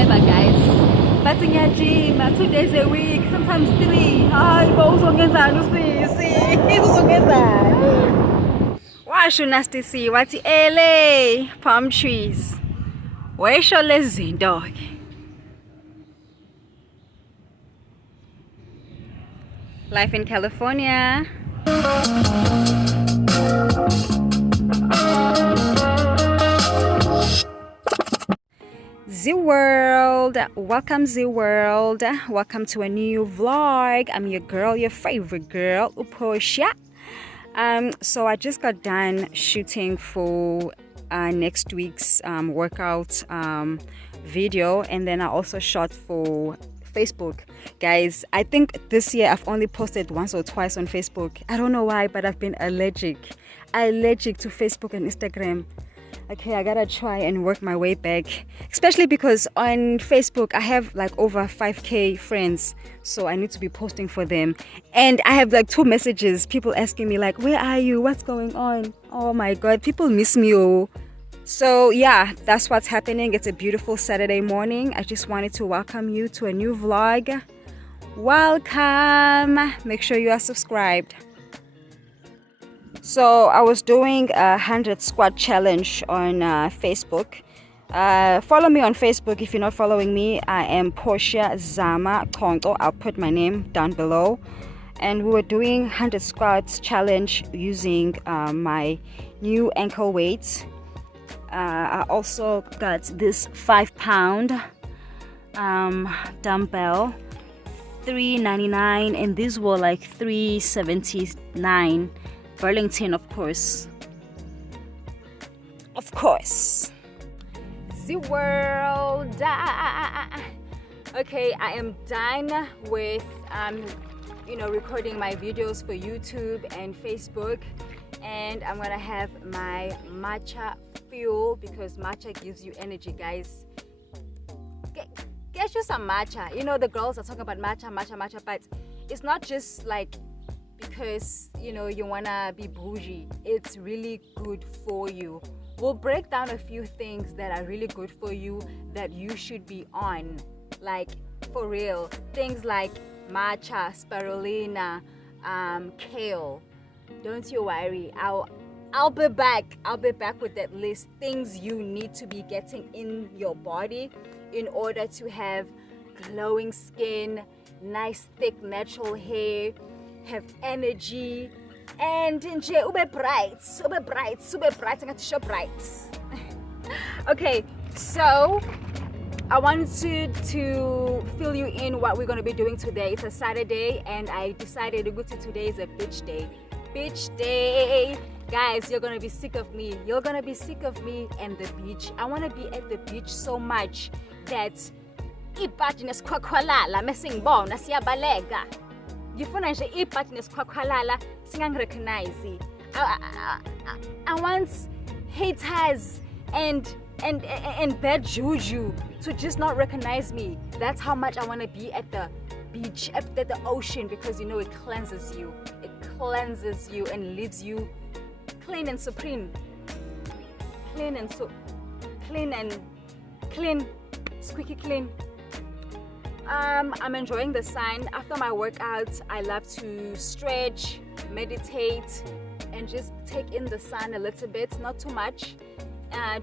whatever, guys. But in your gym, 2 days a week, sometimes 3. Washo nasty see what LA palm trees. Where shall lazy dog? Life in California. ZeeWorld, welcome ZeeWorld, welcome to a new vlog. I'm your girl, your favorite girl, Portia. So I just got done shooting for next week's workout video, and then I also shot for Facebook. Guys, I think this year I've only posted once or twice on Facebook. I don't know why, but I've been allergic to Facebook and Instagram. Okay, I gotta try and work my way back, especially because on Facebook I have like over 5k friends, so I need to be posting for them. And I have like 2 messages, people asking me like, where are you, what's going on? Oh my god, people miss me. So yeah, that's what's happening. It's a beautiful Saturday morning. I just wanted to welcome you to a new vlog. Welcome. Make sure you are subscribed. So I was doing a 100 squat challenge on Facebook. Follow me on Facebook if you're not following me. I am Portia Zama Chonco. I'll put my name down below. And we were doing 100 squats challenge using my new ankle weights. I also got this 5-pound dumbbell, $3.99, and these were like $3.79. Burlington, of course. ZeeWorld. Okay, I am done with recording my videos for YouTube and Facebook, and I'm gonna have my matcha fuel because matcha gives you energy, guys. Get you some matcha. You know, the girls are talking about matcha, but it's not just like because you wanna be bougie. It's really good for you. We'll break down a few things that are really good for you that you should be on, like for real. Things like matcha, spirulina, kale. Don't you worry, I'll be back with that list. Things you need to be getting in your body in order to have glowing skin, nice thick natural hair, have energy, and ube bright and show bright. Okay, so I wanted to fill you in what we're going to be doing today. It's a Saturday, and I decided to go to today is a beach day. Guys, you're going to be sick of me. You're going to be sick of me and the beach. I want to be at the beach so much that ipatshi nesikhwakhwalala mesingibona siyabaleka. Ngifuna nje ipatshi nesikhwakhwalala singangirecognize. I want haters and bad juju to just not recognize me. That's how much I want to be at the beach, at the ocean, because it cleanses you. It cleanses you and leaves you clean and supreme. Clean, squeaky clean. I'm enjoying the sun. After my workout, I love to stretch, meditate, and just take in the sun a little bit, not too much.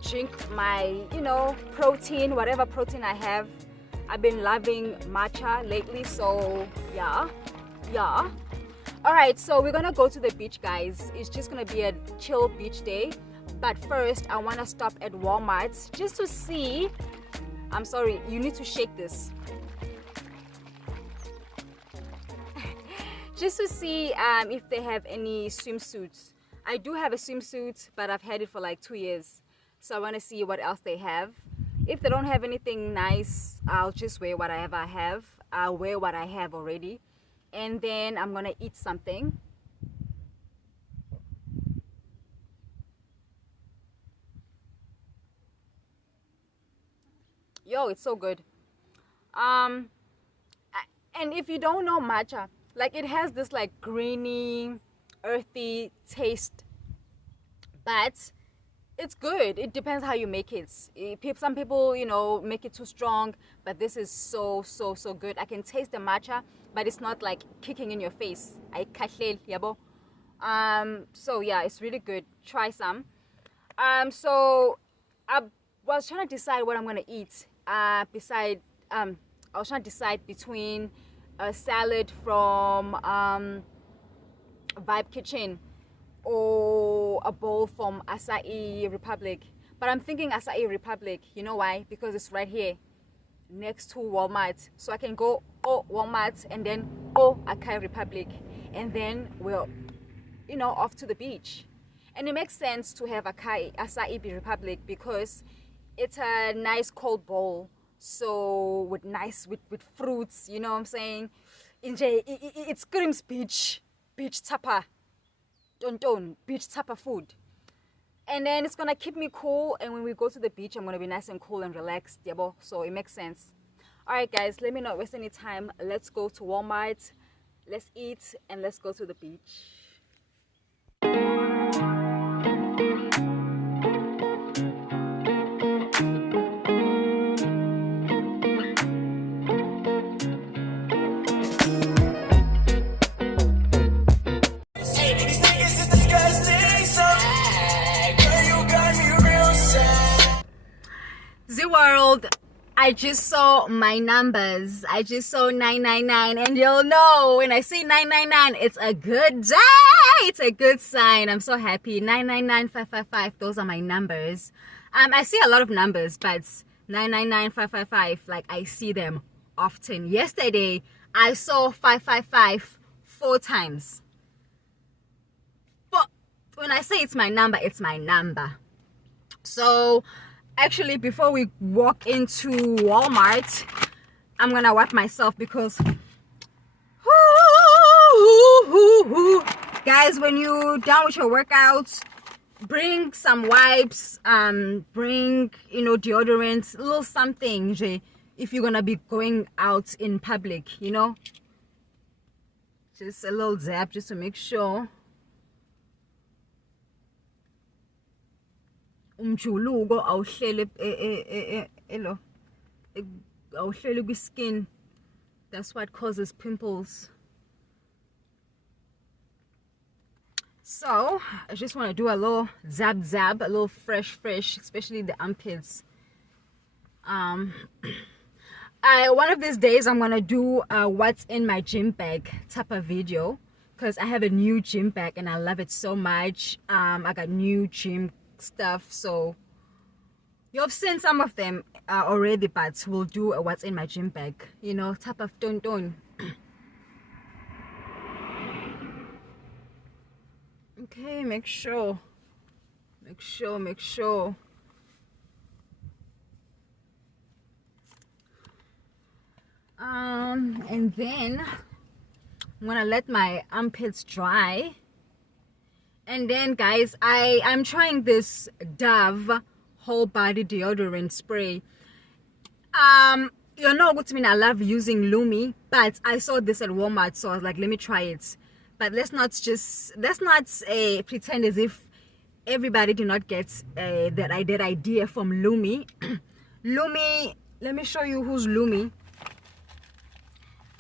Drink my, protein, whatever protein I have. I've been loving matcha lately, so yeah. Alright, so we're gonna go to the beach, guys. It's just gonna be a chill beach day. But first, I wanna stop at Walmart just to see. I'm sorry, you need to shake this. Just to see if they have any swimsuits. I do have a swimsuit, but I've had it for like 2 years. So I want to see what else they have. If they don't have anything nice, I'll just wear whatever I have. I'll wear what I have already. And then I'm going to eat something. Yo, it's so good. And if you don't know matcha, like it has this like greeny, earthy taste, but It's good. It depends how you make it. Some people, you know, make it too strong, but this is so good. I can taste the matcha, but it's not like kicking in your face. I kahlel, yabo. So yeah, it's really good. Try some. So I was trying to decide what I'm gonna eat. I was trying to decide between a salad from Vibe Kitchen or a bowl from Acai Republic. But I'm thinking Acai Republic. You know why? Because it's right here next to Walmart. So I can go Walmart and then Acai Republic, and then we'll, you know, off to the beach. And it makes sense to have Acai Republic because it's a nice cold bowl. So with fruits, you know what I'm saying? It screams beach tapa. Don't beach tapa food. And then it's gonna keep me cool, and when we go to the beach I'm gonna be nice and cool and relaxed, yabo. So it makes sense. Alright guys, let me not waste any time. Let's go to Walmart, let's eat, and let's go to the beach. ZeeWorld, I just saw my numbers. I just saw 999, and you'll know when I see 999, it's a good day. It's a good sign. I'm so happy. 999, 555, those are my numbers. I see a lot of numbers, but 999, 555, like I see them often. Yesterday, I saw 555 4 times. But when I say it's my number, it's my number. So actually, before we walk into Walmart, I'm gonna wipe myself because guys, when you're done with your workouts, bring some wipes, bring, you know, deodorant, a little something if you're gonna be going out in public, you know, just a little zap just to make sure. Umjuluko awuhlele awuhlele kwi-skin. That's what causes pimples. So I just want to do a little zap, a little fresh, especially the armpits. One of these days I'm gonna do what's in my gym bag type of video, because I have a new gym bag and I love it so much. I got new gym stuff, so you've seen some of them already, but we'll do a what's in my gym bag, you know, type of don. Okay, make sure. And then I'm gonna let my armpits dry. And then guys, I'm trying this Dove whole body deodorant spray. You know what I mean, I love using Lumi, but I saw this at Walmart, so I was like, let me try it. But let's not pretend as if everybody did not get that idea from Lumi. Lumi, let me show you who's Lumi.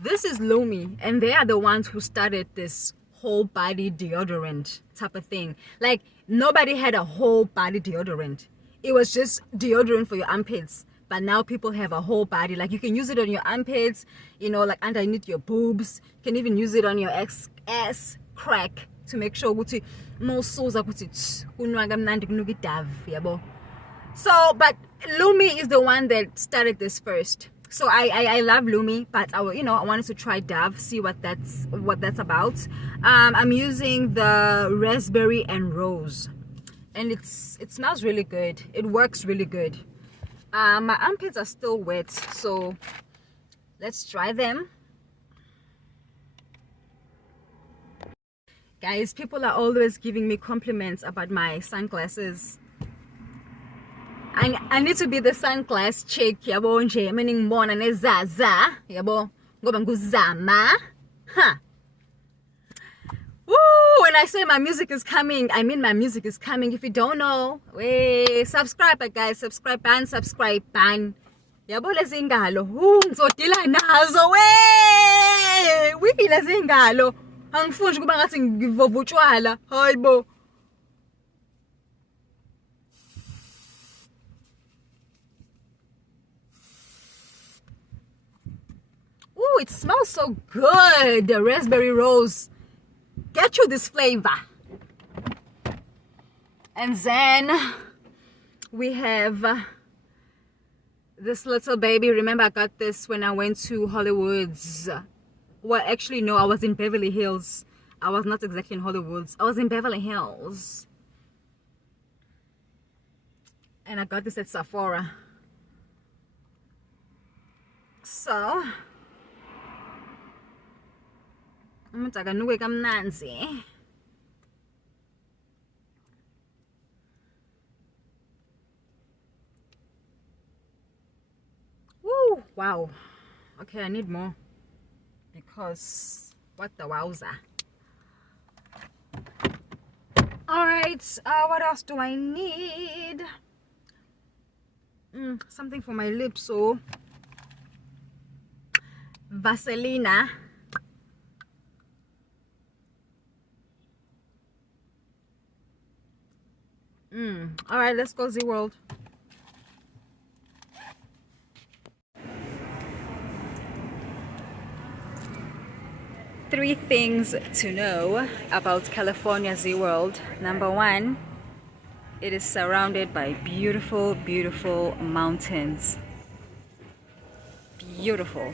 This is Lumi, and they are the ones who started this whole body deodorant type of thing. Like, nobody had a whole body deodorant. It was just deodorant for your armpits. But now people have a whole body. Like, you can use it on your armpits, you know, like underneath your boobs. You can even use it on your ass crack to make sure ukuthi mawusuza ukuthi kunwa kamnandi kunuka iDove, yabo. So, but Lumi is the one that started this first. So I love Lumi, but I wanted to try Dove, see what that's about. I'm using the raspberry and rose, and it smells really good. It works really good. My armpits are still wet, so let's try them. Guys, people are always giving me compliments about my sunglasses. I need to be the sunglass chick, yabo nje, meaning mbona yabo, ngoba nguzama. Huh. Woo! Ooh, when I say my music is coming, I mean my music is coming. If you don't know, subscribe, guys. Subscribe and subscribe ban. Yabo lezi ngalo. Ngizodila nazo lezi ngalo. Angifuni kuba ngathi ngivovu utshwala. Hayibo. Ooh, it smells so good. The raspberry rose. Get you this flavor. And then we have this little baby. Remember, I got this when I went to Hollywood's. Well, actually, no, I was in Beverly Hills. I was not exactly in Hollywood's. I was in Beverly Hills. And I got this at Sephora. So, woo, wow. Okay, I need more because what the wowza. All right, what else do I need? Something for my lips. So Vaselina. All right, let's go ZeeWorld. Three things to know about California ZeeWorld. Number one, it is surrounded by beautiful, beautiful mountains. Beautiful.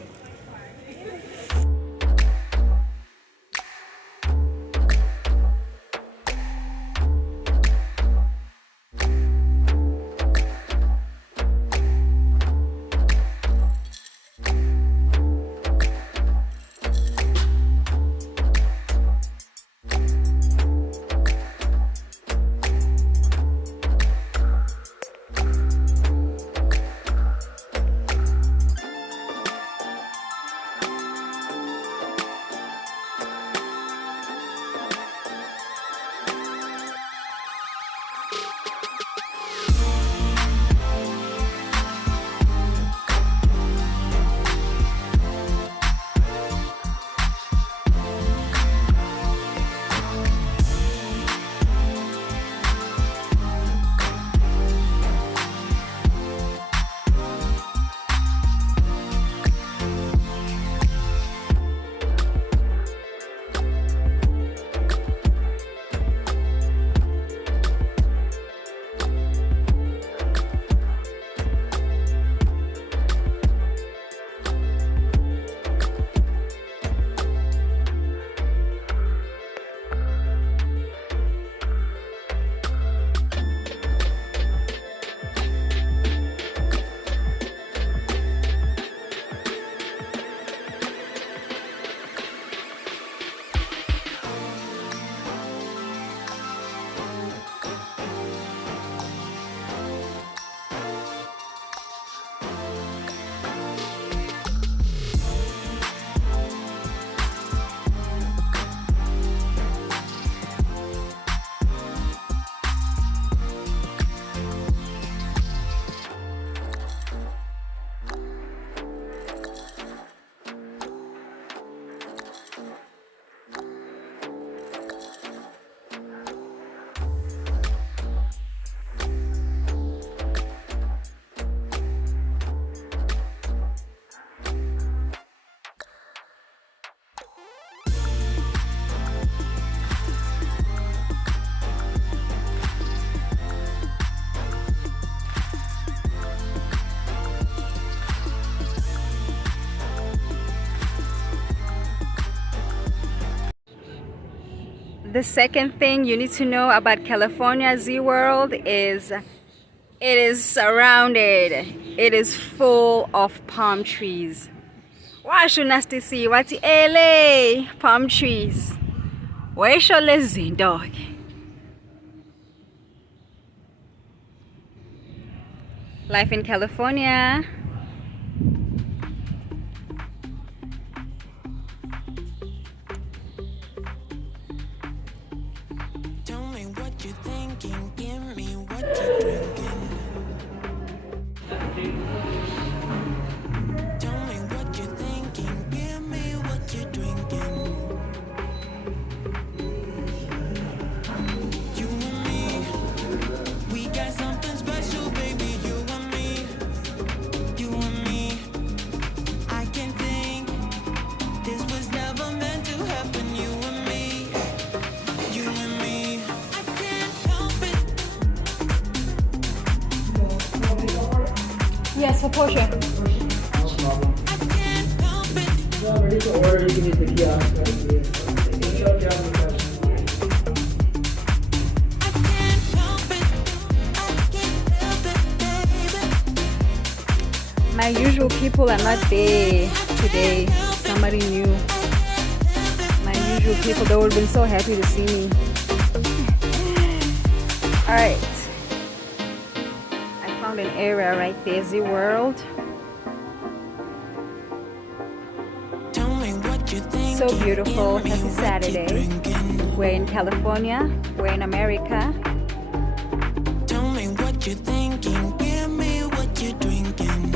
The second thing you need to know about California ZeeWorld is it is surrounded. It is full of palm trees. Washo nasty see what LA palm trees. Washo lezinto. Life in California. Yes, for Portia. No problem. Yeah, ready to order. You can use the kiosk right here. Any of you have any questions? My usual people are not there today. Somebody new. My usual people, they would have been so happy to see me. Alright. I found an area right there, ZeeWorld. So beautiful. Happy Saturday. We're in California. We're in America. Tell me what you're thinking. Give me what you're drinking.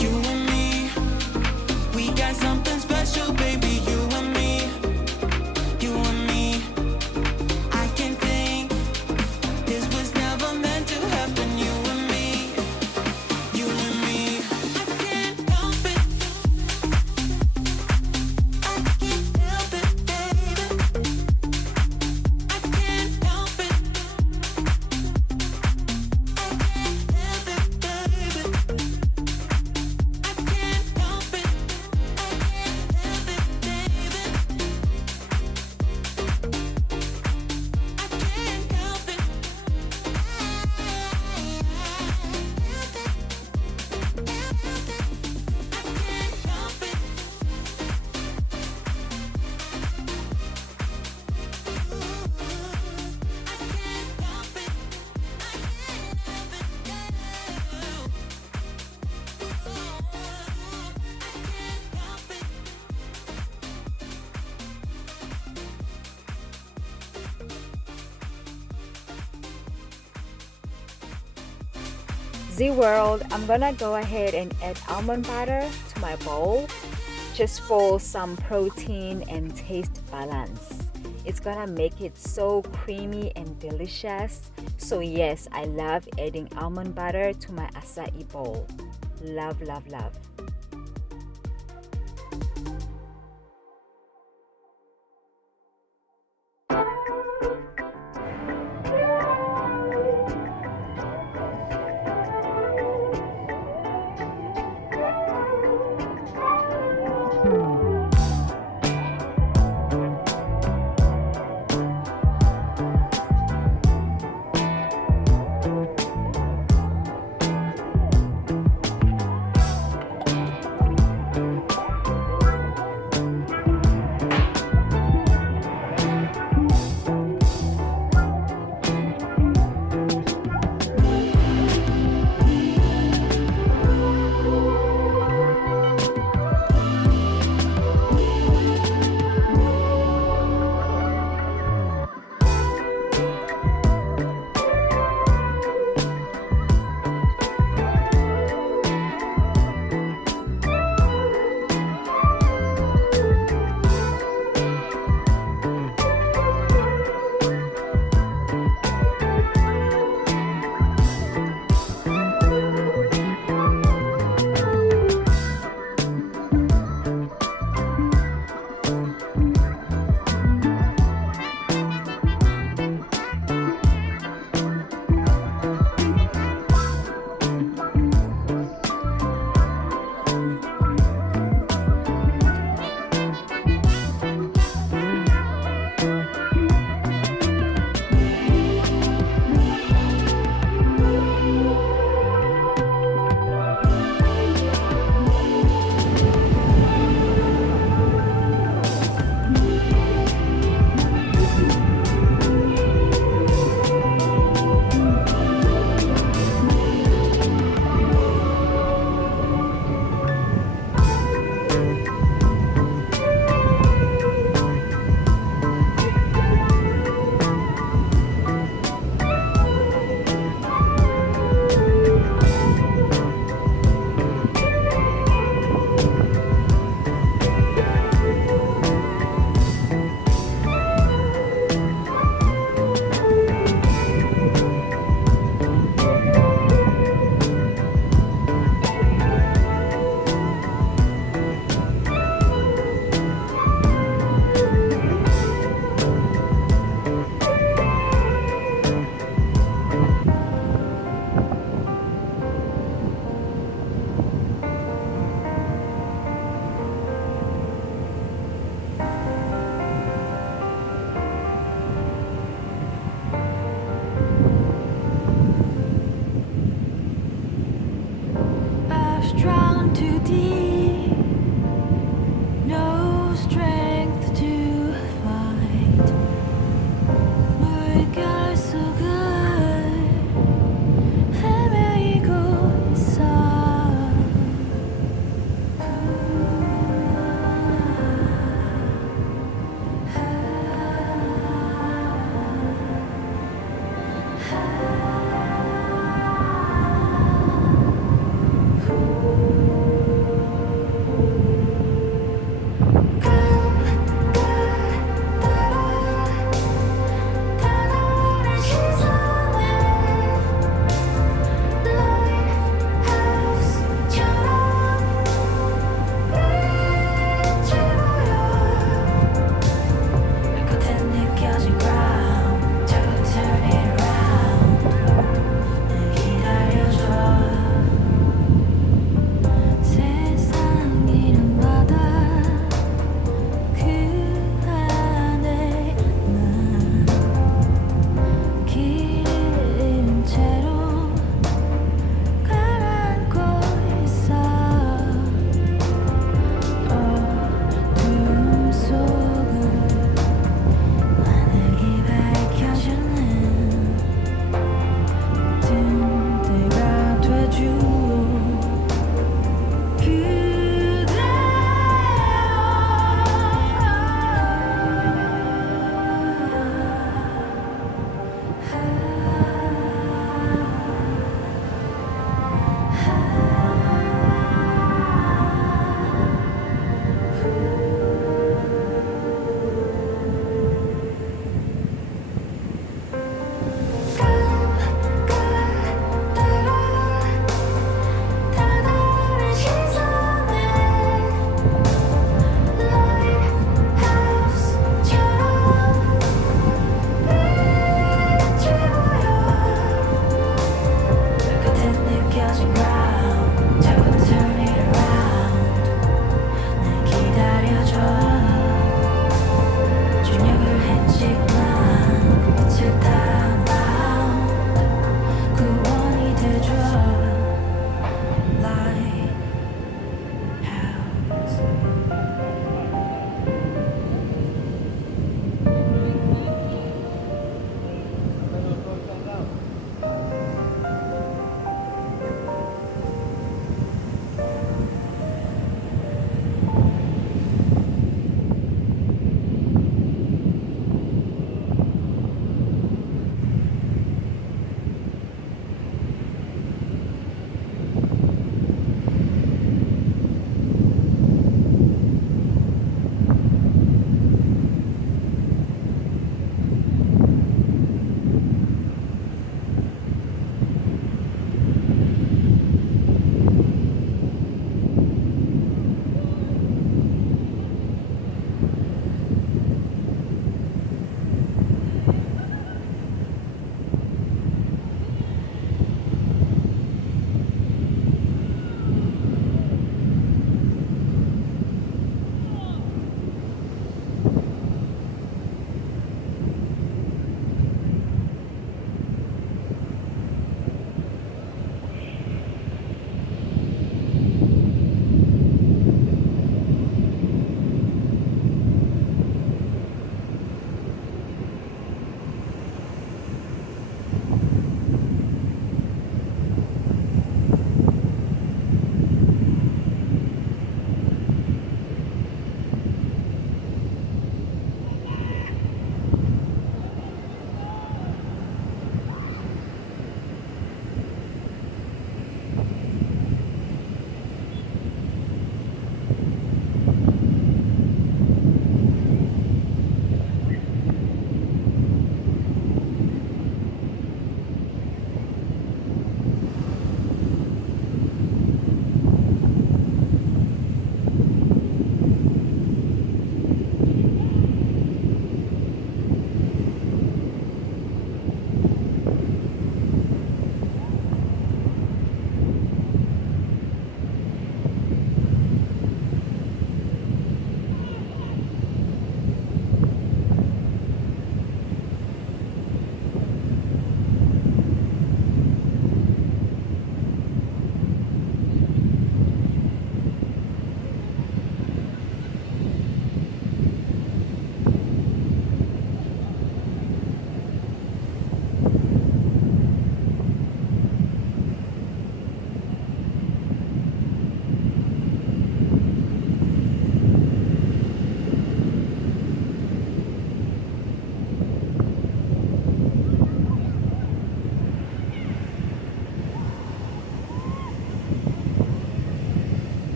You and me, we got something special, baby. You and me, you and me. I can think this was never meant to happen. You and me, you and me. I can't help it. I can't help it, baby. I can't help it. I can't help it, baby. I can't help it. I can't help it, baby. ZeeWorld, I'm gonna go ahead and add almond butter to my bowl just for some protein and taste balance. It's gonna make it so creamy and delicious. So yes, I love adding almond butter to my acai bowl. Love, love, love.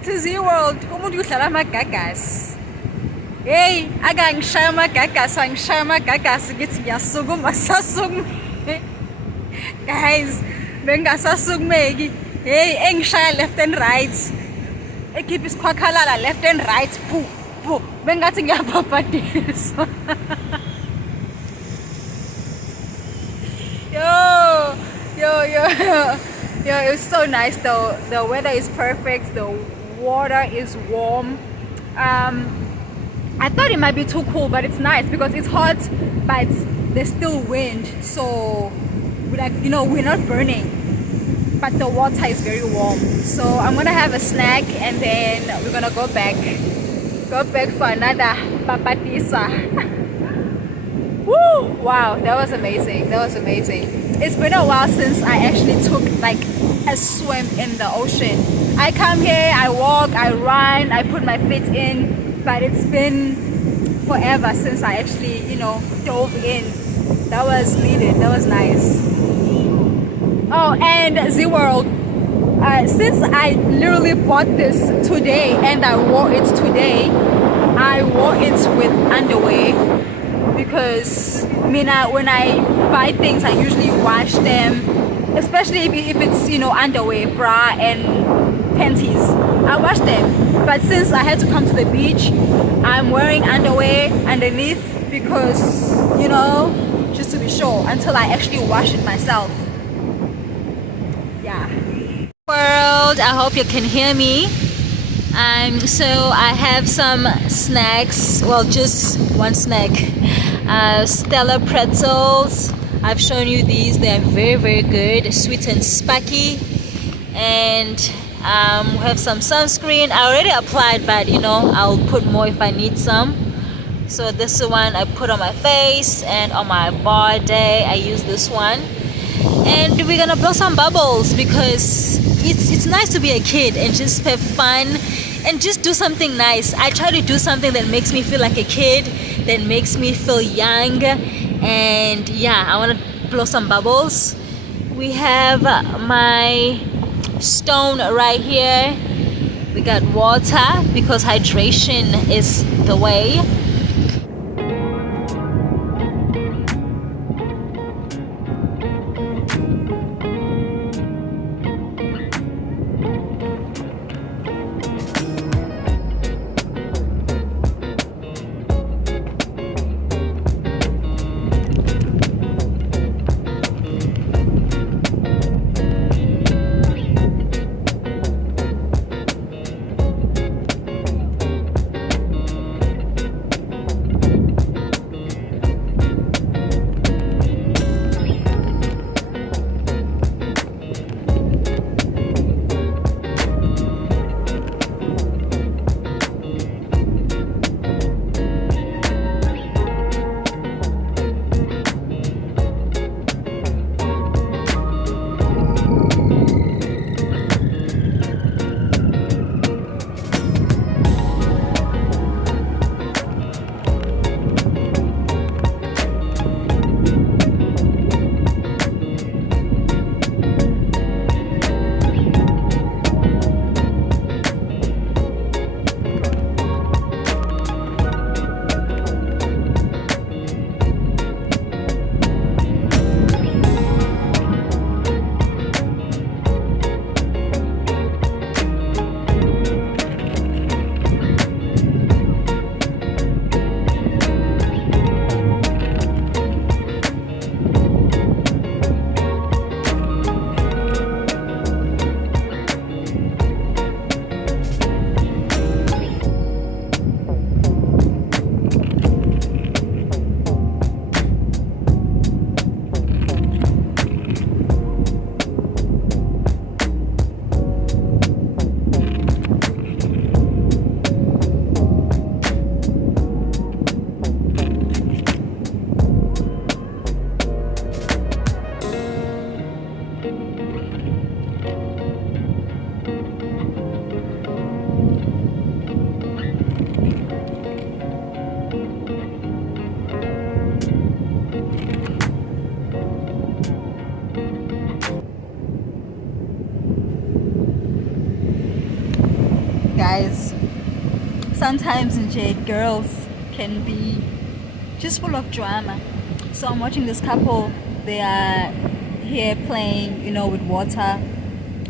Ngithi ZeeWorld umuntu udlala amagagas. Hey, aka ngishaya amagagas ngithi ngiyasukuma sasukuma. Guys, bengasasukumeki. Hey, engishaya left and right. Ekhipha isikhwakhalala left and right. Boo, boo. Bengathi ngiyabhabhadisa. Yo, it's so nice though. The weather is perfect. The water is warm. I thought it might be too cool, but it's nice because it's hot, but there's still wind. So, we're not burning, but the water is very warm. So I'm gonna have a snack and then we're gonna go back for another papadisa. Woo! Wow, that was amazing. It's been a while since I actually took like a swim in the ocean. I come here, I walk, I run, I put my feet in, but it's been forever since I actually, dove in. That was needed. That was nice. Oh, and ZeeWorld, since I literally bought this today and I wore it today, I wore it with underwear because when I buy things, I usually wash them, especially if it's underwear, bra and panties. I wash them, but since I had to come to the beach, I'm wearing underwear underneath because just to be sure until I actually wash it myself. Yeah. World, I hope you can hear me. So I have some snacks, well, just one snack. Stella pretzels. I've shown you these. They're very, very good, sweet and spiky. And we have some sunscreen. I already applied, but I'll put more if I need some. So this is the one I put on my face, and on my body I use this one. And we're gonna blow some bubbles because it's nice to be a kid and just have fun and just do something nice. I try to do something that makes me feel like a kid, that makes me feel young. And yeah, I want to blow some bubbles. We have my stone right here. We got water because hydration is the way. guys, sometimes girls can be just full of drama. So I'm watching this couple. They are here playing, you know, with water,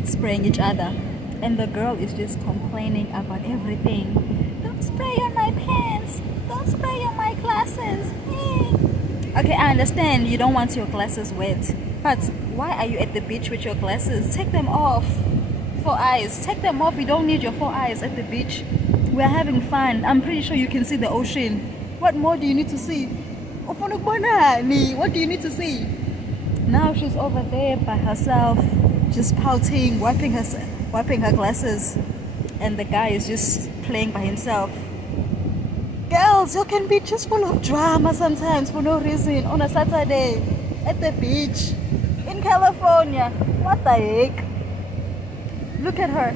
spraying each other, and the girl is just complaining about everything. Don't spray on my pants, don't spray on my glasses. Okay, I understand you don't want your glasses wet, but why are you at the beach with your glasses? Take them off. 4 eyes, take them off. You don't need your 4 eyes at the beach. We're having fun. I'm pretty sure you can see the ocean. What more do you need to see? What do you need to see? Now she's over there by herself, just pouting, wiping her glasses, and the guy is just playing by himself. Girls, you can be just full of drama sometimes for no reason on a Saturday at the beach in California. What the heck? Look at her.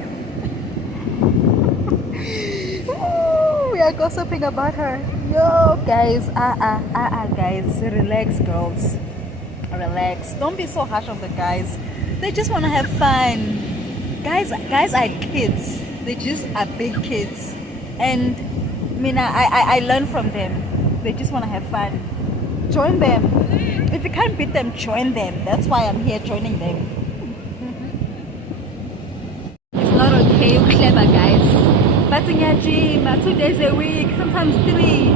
Ooh, we are gossiping about her. Yo, guys, guys, relax, girls. Relax. Don't be so harsh on the guys. They just want to have fun. Guys are kids. They just are big kids. And I learn from them. They just want to have fun. Join them. If you can't beat them, join them. That's why I'm here joining them. It's not okay, clever guys. But in your gym, 2 days a week, sometimes 3.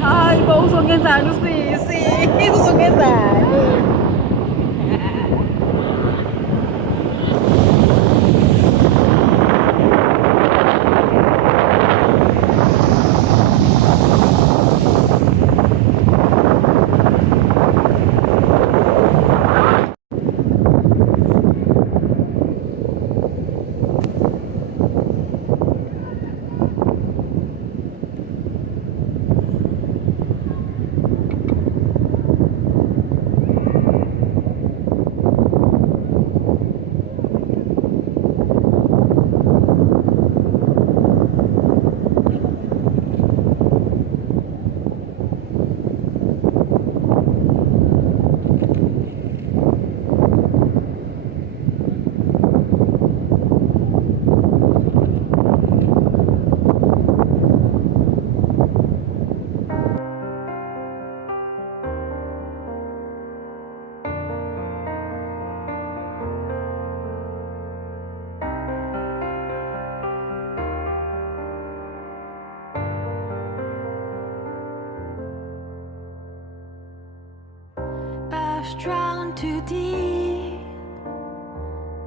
Drowned too deep,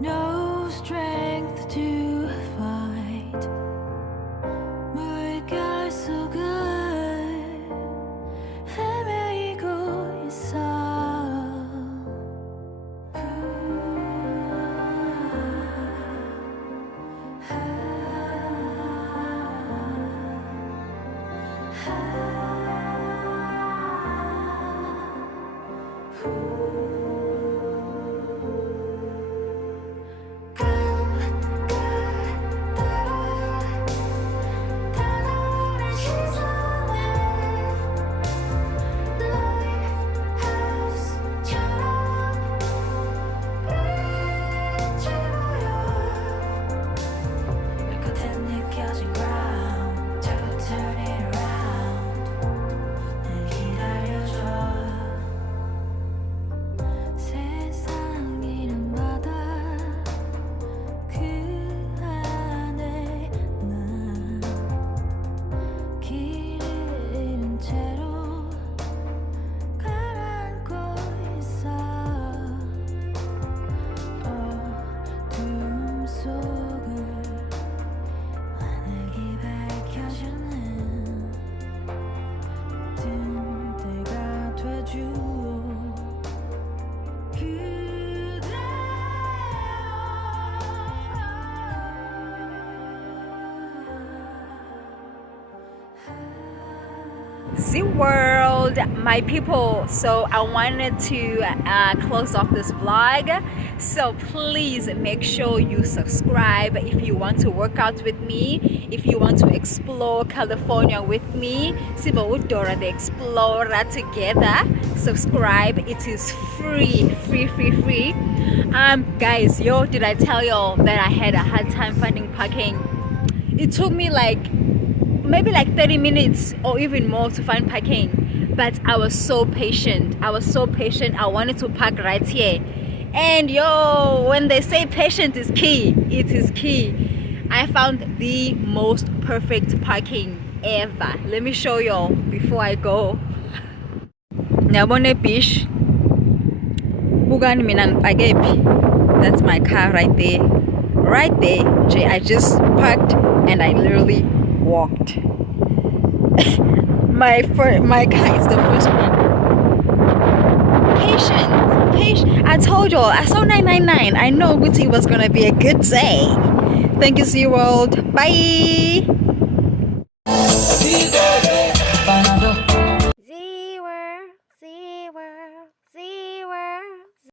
no strength to fight. 물결 속을 헤매이고 있어. ZeeWorld, my people. So I wanted to close off this vlog, so please make sure you subscribe if you want to work out with me, if you want to explore California with me. Sibo Dora the Explorer together. Subscribe. It is free. Guys, did I tell y'all that I had a hard time finding parking? It took me like maybe like 30 minutes or even more to find parking, but I was so patient. I wanted to park right here. And yo, when they say patient is key, it is key. I found the most perfect parking ever. Let me show y'all before I go. Nyabone beach. Bugani minan pagepi. That's my car right there. Right there. I just parked and I literally walked. my car is the first one. Patient. I told y'all, I saw 999. I know it was gonna be a good day. Thank you, ZeeWorld. Bye.